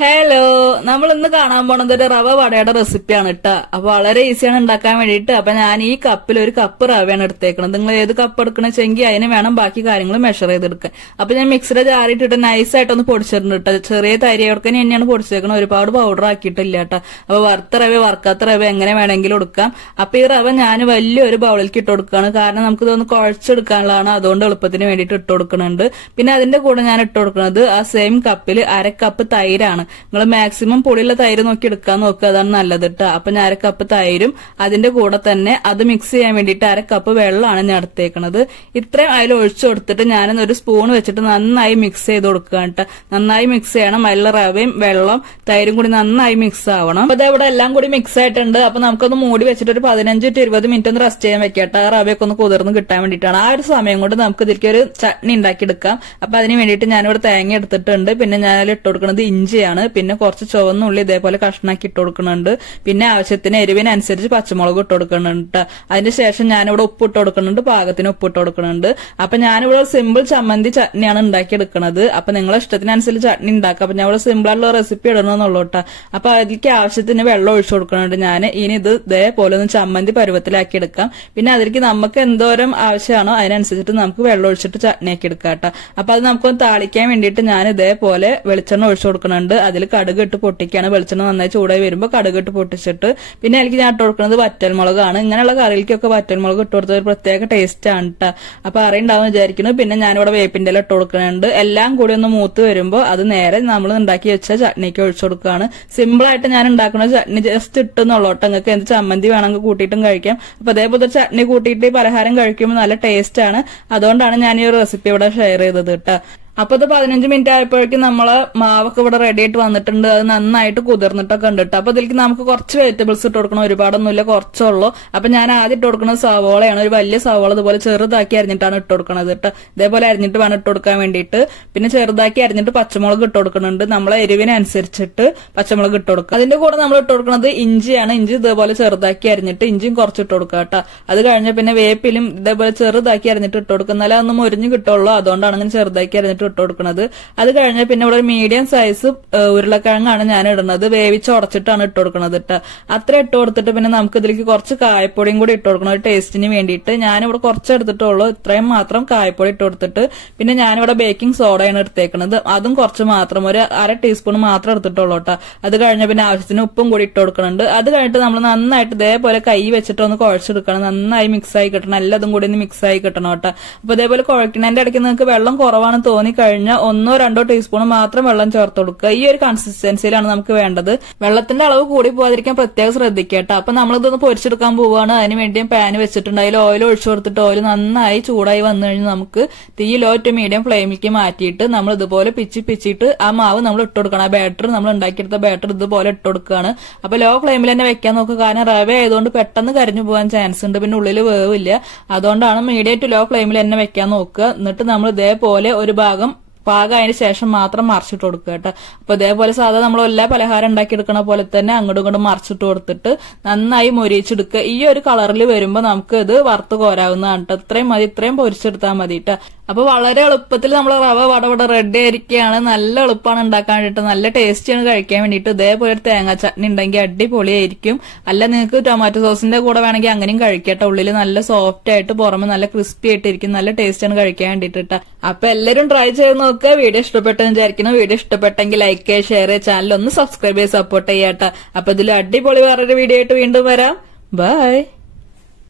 Hello, നമ്മൾ ഇന്ന് കാണാൻ പോണത് ഒരു റവ വടയുടെ റെസിപ്പിയാണ് കേട്ടോ. അപ്പൊ വളരെ ഈസിയാണ് ഉണ്ടാക്കാൻ വേണ്ടിയിട്ട്. അപ്പൊ ഞാൻ ഈ കപ്പിൽ ഒരു കപ്പ് റവയാണ് എടുത്തേക്കണത്. നിങ്ങൾ ഏത് കപ്പ് എടുക്കണെച്ചെങ്കിൽ അതിന് വേണം ബാക്കി കാര്യങ്ങൾ മെഷർ ചെയ്തെടുക്കാൻ. അപ്പൊ ഞാൻ മിക്സിയുടെ ജാറിയിട്ടിട്ട് നൈസായിട്ടൊന്ന് പൊടിച്ചിട്ടുണ്ട് കേട്ടോ. ചെറിയ തരിയോടക്കനെ തന്നെയാണ് പൊടിച്ചേക്കണം, ഒരുപാട് പൗഡർ ആക്കിയിട്ടില്ല കേട്ടോ. അപ്പൊ വറുത്ത റവ വറുക്കാത്ത റവ എങ്ങനെ വേണമെങ്കിലും എടുക്കാം. അപ്പൊ ഈ റവ ഞാൻ വലിയൊരു ബൗളിലേക്ക് ഇട്ട് കൊടുക്കുകയാണ്, കാരണം നമുക്ക് ഇതൊന്ന് കുഴച്ചെടുക്കാനുള്ളതാണ്. അതുകൊണ്ട് എളുപ്പത്തിന് വേണ്ടിയിട്ട് ഇട്ട് കൊടുക്കുന്നുണ്ട്. പിന്നെ അതിന്റെ കൂടെ ഞാൻ ഇട്ട് കൊടുക്കുന്നത് ആ സെയിം കപ്പിൽ 1/2 കപ്പ് തൈരാണ്. നിങ്ങൾ മാക്സിമം പൊടിയുള്ള തൈര് നോക്കി എടുക്കാൻ നോക്കുക, അതാണ് നല്ലത് കേട്ടോ. അപ്പൊ ഞാൻ 1/2 കപ്പ് തൈരും അതിന്റെ കൂടെ തന്നെ അത് മിക്സ് ചെയ്യാൻ വേണ്ടിയിട്ട് 1/2 കപ്പ് വെള്ളമാണ് ഞാൻ എടുത്തേക്കണത്. ഇത്രയും അതിൽ ഒഴിച്ചു കൊടുത്തിട്ട് ഞാനൊരു സ്പൂൺ വെച്ചിട്ട് നന്നായി മിക്സ് ചെയ്ത് കൊടുക്കുക കേട്ടോ. നന്നായി മിക്സ് ചെയ്യണം. അതിലുള്ള റവയും വെള്ളം തൈരും കൂടി നന്നായി മിക്സ് ആവണം. അപ്പൊ ഇവിടെ എല്ലാം കൂടി മിക്സ് ആയിട്ടുണ്ട്. അപ്പൊ നമുക്കൊന്ന് മൂടി വെച്ചിട്ട് ഒരു 15 to 20 മിനിറ്റ് ഒന്ന് റെസ്റ്റ് ചെയ്യാൻ വെക്കട്ടെ. റവയൊക്കെ ഒന്ന് കുതിർന്ന് കിട്ടാൻ വേണ്ടിയിട്ടാണ്. ആ ഒരു സമയം കൊണ്ട് നമുക്ക് ഇതിലേക്ക് ഒരു ചട്നി ഉണ്ടാക്കി എടുക്കാം. അപ്പൊ അതിന് വേണ്ടിയിട്ട് ഞാനിവിടെ തേങ്ങ എടുത്തിട്ടുണ്ട്. പിന്നെ ഞാൻ അതിൽ ഇട്ട് കൊടുക്കുന്നത് ഇഞ്ചിയാണ്. പിന്നെ കുറച്ച് ചുവന്നുള്ളി ഇതേപോലെ കഷ്ണാക്കി ഇട്ട് കൊടുക്കുന്നുണ്ട്. പിന്നെ ആവശ്യത്തിന് എരിവിനനുസരിച്ച് പച്ചമുളക് ഇട്ട് കൊടുക്കുന്നുണ്ട്. അതിന് ശേഷം ഞാനിവിടെ ഉപ്പ് ഇട്ട് കൊടുക്കുന്നുണ്ട്, പാകത്തിന് ഉപ്പ് ഇട്ട് കൊടുക്കുന്നുണ്ട്. അപ്പൊ ഞാനിവിടെ സിമ്പിൾ ചമ്മന്തി ചട്നിയാണ് ഉണ്ടാക്കി എടുക്കുന്നത്. അപ്പൊ നിങ്ങളെ ഇഷ്ടത്തിനനുസരിച്ച് ചട്നി ഉണ്ടാക്കാം. അപ്പൊ ഞാൻ ഇവിടെ സിമ്പിൾ ആയിട്ടുള്ള റെസിപ്പി ഇടണമെന്നുള്ളൂ കേട്ടോ. അപ്പൊ അതിലേക്ക് ആവശ്യത്തിന് വെള്ളം ഒഴിച്ചു കൊടുക്കുന്നുണ്ട് ഞാൻ. ഇനി ഇത് ഇതേപോലെ ഒന്ന് ചമ്മന്തി പരുവത്തിലാക്കി എടുക്കാം. പിന്നെ അതിലേക്ക് നമുക്ക് എന്തോരം ആവശ്യമാണോ അതിനനുസരിച്ചിട്ട് നമുക്ക് വെള്ളം ഒഴിച്ചിട്ട് ചട്നിയാക്കി എടുക്കാം കേട്ടോ. അപ്പൊ അത് നമുക്കൊന്ന് താളിക്കാൻ വേണ്ടിയിട്ട് ഞാൻ ഇതേപോലെ വെളിച്ചെണ്ണ ഒഴിച്ചു കൊടുക്കുന്നുണ്ട്. അതിൽ കടുക് ഇട്ട് പൊട്ടിക്കാണ്. വെളിച്ചെണ്ണ നന്നായി ചൂടായി വരുമ്പോൾ കടുക് ഇട്ട് പൊട്ടിച്ചിട്ട് പിന്നെ അതിലേക്ക് ഞാൻ ഇട്ട് കൊടുക്കുന്നത് വറ്റൽമുളകാണ്. ഇങ്ങനെയുള്ള കറിയിലേക്കൊക്കെ വറ്റൽമുളക് ഇട്ട് കൊടുത്ത ഒരു പ്രത്യേക ടേസ്റ്റ് ആണ് കേട്ടോ. അപ്പൊ അറിയുണ്ടാവും വിചാരിക്കുന്നു. പിന്നെ ഞാനിവിടെ വേപ്പിന്റെ ഇല ഇട്ട് കൊടുക്കുന്നുണ്ട്. എല്ലാം കൂടി ഒന്ന് മൂത്ത് വരുമ്പോൾ അത് നേരെ നമ്മൾ ഉണ്ടാക്കി വെച്ച ചട്നിക്ക് ഒഴിച്ചു കൊടുക്കുകയാണ്. സിമ്പിൾ ആയിട്ട് ഞാൻ ഉണ്ടാക്കുന്ന ചട്നി ജസ്റ്റ് ഇട്ടെന്നുള്ളോട്ടോ. നിങ്ങൾക്ക് എന്ത് ചമ്മന്തി വേണമെങ്കിൽ കൂട്ടിയിട്ടും കഴിക്കാം. അപ്പൊ അതേപോലെ ചട്നി കൂട്ടിയിട്ട് പലഹാരം കഴിക്കുമ്പോൾ നല്ല ടേസ്റ്റ് ആണ്. അതുകൊണ്ടാണ് ഞാൻ ഈ ഒരു റെസിപ്പി ഇവിടെ ഷെയർ ചെയ്തത് കേട്ടോ. അപ്പൊ ഇത് 15 മിനിറ്റ് ആയപ്പോഴേക്കും നമ്മള് മാവൊക്കെ ഇവിടെ റെഡി ആയിട്ട് വന്നിട്ടുണ്ട്. അത് നന്നായിട്ട് കുതിർന്നിട്ടൊക്കെ ഉണ്ട് കേട്ടോ. അപ്പൊ ഇതിലേക്ക് നമുക്ക് കുറച്ച് വെജിറ്റബിൾസ് ഇട്ട് കൊടുക്കണം. ഒരുപാടൊന്നുമില്ല, കുറച്ചുള്ളൂ. അപ്പൊ ഞാൻ ആദ്യം ഇട്ട് കൊടുക്കുന്നത് സവോളയാണ്. ഒരു വലിയ സവോള ഇതുപോലെ ചെറുതാക്കി അരിഞ്ഞിട്ടാണ് ഇട്ട് കൊടുക്കുന്നത് കേട്ടോ. ഇതേപോലെ അരിഞ്ഞിട്ട് വേണം ഇട്ട് കൊടുക്കാൻ വേണ്ടിയിട്ട്. പിന്നെ ചെറുതാക്കി അരിഞ്ഞിട്ട് പച്ചമുളക് ഇട്ട് കൊടുക്കുന്നുണ്ട്. നമ്മളെ എരിവിനനുസരിച്ചിട്ട് പച്ചമുളക് ഇട്ട് കൊടുക്കുക. അതിന്റെ കൂടെ നമ്മൾ ഇട്ട് കൊടുക്കുന്നത് ഇഞ്ചിയാണ്. ഇഞ്ചി ഇതേപോലെ ചെറുതാക്കി അരിഞ്ഞിട്ട് ഇഞ്ചിയും കുറച്ച് ഇട്ട് കൊടുക്കുക കേട്ടോ. അത് കഴിഞ്ഞ പിന്നെ വേപ്പിലും ഇതേപോലെ ചെറുതാക്കി അരിഞ്ഞിട്ട് ഇട്ട് കൊടുക്കുക. എന്നാലേ അതൊന്നും മുരിഞ്ഞ് കിട്ടുള്ളൂ. അതുകൊണ്ടാണ് അങ്ങനെ ചെറുതാക്കി അരിഞ്ഞിട്ട് ഇട്ട് കൊടുക്കുന്നത്. അത് കഴിഞ്ഞാൽ പിന്നെ ഇവിടെ ഒരു മീഡിയം സൈസ് ഉരുളക്കിഴങ്ങാണ് ഞാൻ ഇടുന്നത്. വേവിച്ച് ഉടച്ചിട്ടാണ് ഇട്ട് കൊടുക്കുന്നത് കേട്ടോ. അത്ര ഇട്ട് കൊടുത്തിട്ട് പിന്നെ നമുക്ക് ഇതിലേക്ക് കുറച്ച് കായപ്പൊടിയും കൂടി ഇട്ട് കൊടുക്കണം, ഒരു ടേസ്റ്റിന് വേണ്ടിയിട്ട്. ഞാനിവിടെ കുറച്ച് എടുത്തിട്ടുള്ളൂ, ഇത്രയും മാത്രം കായപ്പൊടി ഇട്ട് കൊടുത്തിട്ട് പിന്നെ ഞാനിവിടെ ബേക്കിംഗ് സോഡയാണ് എടുത്തേക്കുന്നത്. അതും കുറച്ച് മാത്രം, ഒരു 1/2 ടീസ്പൂൺ മാത്രം എടുത്തിട്ടുള്ളൂ കേട്ടോ. അത് കഴിഞ്ഞ പിന്നെ ആവശ്യത്തിന് ഉപ്പും കൂടി ഇട്ട് കൊടുക്കുന്നുണ്ട്. അത് കഴിഞ്ഞിട്ട് നമ്മൾ നന്നായിട്ട് ഇതേപോലെ കൈ വെച്ചിട്ട് ഒന്ന് കുഴച്ചെടുക്കണം. നന്നായി മിക്സ് ആയി കിട്ടണം. എല്ലാതും കൂടി ഒന്ന് മിക്സ് ആയി കിട്ടണം കേട്ടോ. അപ്പൊ ഇതേപോലെ കുഴക്കുന്നതിന്റെ ഇടയ്ക്ക് നിങ്ങൾക്ക് വെള്ളം കുറവാണ് തോന്നി കഴിഞ്ഞാൽ 1-2 ടീസ്പൂൺ മാത്രം വെള്ളം ചേർത്ത് കൊടുക്കുക. ഈ ഒരു കൺസിസ്റ്റൻസിയിലാണ് നമുക്ക് വേണ്ടത്. വെള്ളത്തിന്റെ അളവ് കൂടി പോകാതിരിക്കാൻ പ്രത്യേകം ശ്രദ്ധിക്കുക കേട്ടോ. അപ്പൊ നമ്മളിതൊന്ന് പൊരിച്ചെടുക്കാൻ പോവുകയാണ്. അതിന് വേണ്ടി പാൻ വെച്ചിട്ടുണ്ട്. അതിൽ ഓയിൽ ഒഴിച്ചു കൊടുത്തിട്ട് ഓയിൽ നന്നായി ചൂടായി വന്നു കഴിഞ്ഞാൽ നമുക്ക് തീ ലോ ടു മീഡിയം ഫ്ലെയിമിലേക്ക് മാറ്റിയിട്ട് നമ്മൾ ഇതുപോലെ പിച്ചിട്ട് ആ മാവ് നമ്മൾ ഇട്ട് കൊടുക്കണം. ആ ബാറ്റർ നമ്മൾ ഉണ്ടാക്കിയെടുത്ത ബാറ്റർ ഇതുപോലെ ഇട്ട് കൊടുക്കുകയാണ്. അപ്പൊ ലോ ഫ്ലെയിമിൽ തന്നെ വെക്കാൻ നോക്കുക, കാരണം റവ ആയതുകൊണ്ട് പെട്ടെന്ന് കരിഞ്ഞു പോകാൻ ചാൻസ് ഉണ്ട്. പിന്നെ ഉള്ളിൽ വേവില്ല. അതുകൊണ്ടാണ് മീഡിയം ടു ലോ ഫ്ലെയിമിൽ തന്നെ വെക്കാൻ നോക്കുക. എന്നിട്ട് നമ്മൾ ഇതേപോലെ ഒരു ഭാഗം പാകതിന് ശേഷം മാത്രം മറിച്ചിട്ട് കൊടുക്കുക കേട്ടോ. അപ്പൊ ഇതേപോലെ സാധാരണ നമ്മൾ എല്ലാ പലഹാരം ഉണ്ടാക്കിയെടുക്കണ പോലെ തന്നെ അങ്ങോട്ടും ഇങ്ങോട്ടും മറിച്ചിട്ട് കൊടുത്തിട്ട് നന്നായി മൊരിച്ചെടുക്കുക. ഈ ഒരു കളറിൽ വരുമ്പോൾ നമുക്ക് ഇത് വറുത്ത് കോരാവുന്നതാണ് കേട്ടോ. ഇത്രയും മതി, ഇത്രയും പൊരിച്ചെടുത്താൽ മതി കേട്ടോ. അപ്പൊ വളരെ എളുപ്പത്തിൽ നമ്മൾ റവ വട റെഡി ആയിരിക്കുകയാണ്. നല്ല എളുപ്പമാണ് ഉണ്ടാക്കാൻ വേണ്ടിയിട്ട്, നല്ല ടേസ്റ്റിയാണ് കഴിക്കാൻ വേണ്ടിയിട്ട്. ഇതേപോലെ ഒരു തേങ്ങാ ചട്നി ഉണ്ടെങ്കിൽ അടിപൊളിയായിരിക്കും. അല്ല നിങ്ങൾക്ക് ടൊമാറ്റോ സോസിന്റെ കൂടെ വേണമെങ്കിൽ അങ്ങനെയും കഴിക്കട്ടെ. ഉള്ളിൽ നല്ല സോഫ്റ്റ് ആയിട്ട് പുറമെ നല്ല ക്രിസ്പി ആയിട്ടിരിക്കും. നല്ല ടേസ്റ്റാണ് കഴിക്കാൻ വേണ്ടിയിട്ട്. അപ്പൊ എല്ലാവരും ട്രൈ ചെയ്ത് നോക്കുക. വീഡിയോ ഇഷ്ടപ്പെട്ടെന്ന് വിചാരിക്കുന്നു. വീഡിയോ ഇഷ്ടപ്പെട്ടെങ്കിൽ ലൈക്ക് ചെയ്യുക, ഷെയർ ചെയ്യുക, ചാനൽ ഒന്ന് സബ്സ്ക്രൈബ് ചെയ്ത് സപ്പോർട്ട് ചെയ്യാട്ടോ. അപ്പൊ ഇതിൽ അടിപൊളി വേറൊരു വീഡിയോ ആയിട്ട് വീണ്ടും വരാം. ബൈ.